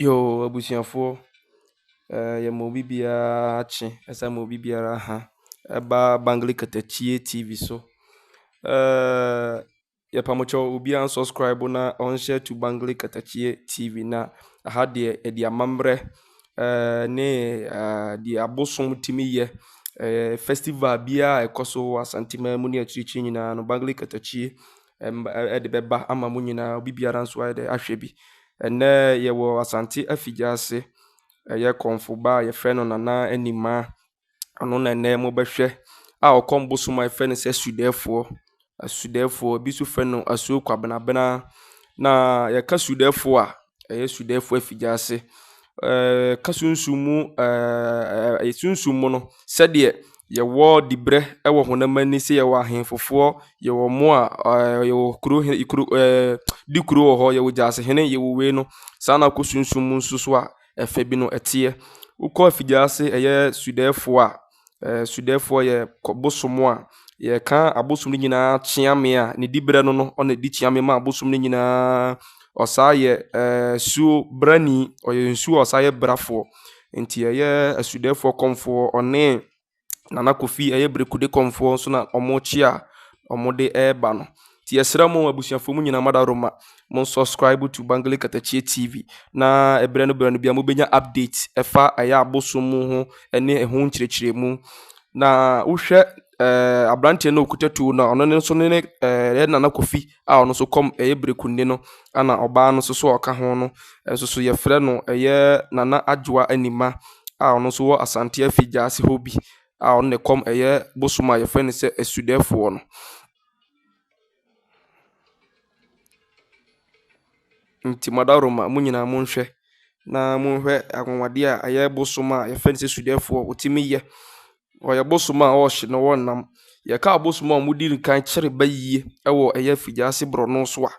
Yo, abusuafo, yɛ ma obi biara akye, ɛsɛ ma obi biara ha. Ɛba Bangli Katachie TV so. Yɛpamokyɛw obiara subscribe na ɔnhyɛ to Bangli Katachie TV na aha deɛ ɛde amammerɛ ne deɛ abosom timi yɛ festival biara ɛkɔ so wɔ Asantema mu ne akyirikyiri nyinaa no Bangli Katachie ɛde bɛba ama mu nyinaa obi biara nso ayɛ dɛ ahwɛ bi. Ɛnɛ yɛwɔ Asante afigya ase ɛyɛ Komfo ba yɛfrɛ no Nana Anima ano na ɛnɛ mobɛhwɛ a ɔkɔm bosom a yɛfrɛ no sɛ Asudeefo bi so frɛ no asuo kwabenabena na yɛka Sudeefo a ɛyɛ Sudeefo afigya ase ka sunsum mu sunsum mu no sɛdeɛ yɛwɔ dibrɛ ɛwɔ honam ani sɛ yɛwɔ ahemfofoɔ yɛwɔ mo a yɛwɔ di kuro wɔ hɔ yɛwɔ gyasehene yɛwɔ wei no saa na kɔ sunsum mu nso so a ɛfɛ bi no ɛteɛ wokɔ afigya ase ɛyɛ Sudeefo a Sudeefo yɛ bosom a yɛka abosom no nyinaa kyeame a ne dibrɛ no ɔna di kyeame ma abosom no nyinaa ɔsaa yɛ suo brani ɔyɛ nsuo ɔsaa yɛ brafoɔ nti ɛyɛ Asudeefo Komfo ɔne Nana Kofi ɛyɛ brekude Komfo so na ɔmo kyi a ɔmo de ɛɛba no ti yɛsrɛ mo abusuafo mu nyinaa madaroma mo subscribe to Bangli Katachie TV na ɛbrɛ no bia mo benya update ɛfa ɛyɛ abosom mu ho ɛne ɛho nkyerɛkyerɛ mu na wohwɛ abranteɛ no okuta tuo no ɔno nso ne Nana Kofi a ɔno so kɔm ɛyɛ brekunde no ana ɔbaa no so ɔka ho no ɛnso so yɛfrɛ no ɛyɛ Nana Adwoa Anima a ɔno so wɔ Asante afigya ase hɔ bi a ɔno ne kɔm ɛyɛ bosom a yɛfrɛ no sɛ Asudeefo no nti madaroma mu nyinaa monhwɛ na monhwɛ agwonwade a ɛyɛ bosom a yɛfrɛ no sɛ Sudeefo otimi yɛ ɔyɛ bosom a ɔhye no wɔnam yɛka bosom a ɔmudi nkan kyere ba yie ɛwɔ ɛyɛ afigya ase borɔno so a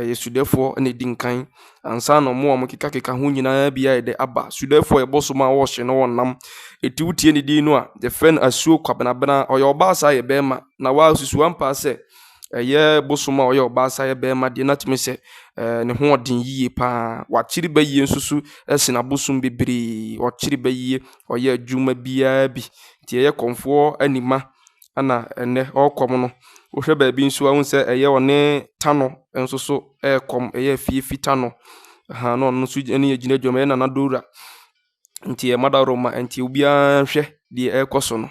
ɛyɛ Sudeefo na di nkan ansa na ɔmo keka ho nyinaa bi ayɛ dɛ aba Sudeefo yɛ bosom a ɔhye no wɔnam eti wotie ne din no a yɛfrɛ no asuo kwabenabena ɔyɛ ɔbaa saa yɛ bɛrima na waa susu ampa sɛ ɛyɛ bosom a ɔyɛ ɔbaa saa yɛ bɛrima deɛ na tumi sɛ ne ho ɔden yie paa wakyere ba yie nso so ɛsena bosom bebree ɔkyere ba yie ɔyɛ adwuma biara bi nti ɛyɛ Komfo Anima ana ɛnɛ ɔkɔm no wohwɛ baabi nso ahu sɛ ɛyɛ ɔne Tano nso so ɛkɔm ɛyɛ fie Tano na ɔno nso ɛne yɛ gyina dwom ɛyɛ Nana Dora nti yɛ madaroma nti obiara hwɛ deɛ ɛkɔ so no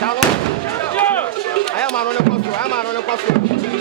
I am on the coffee.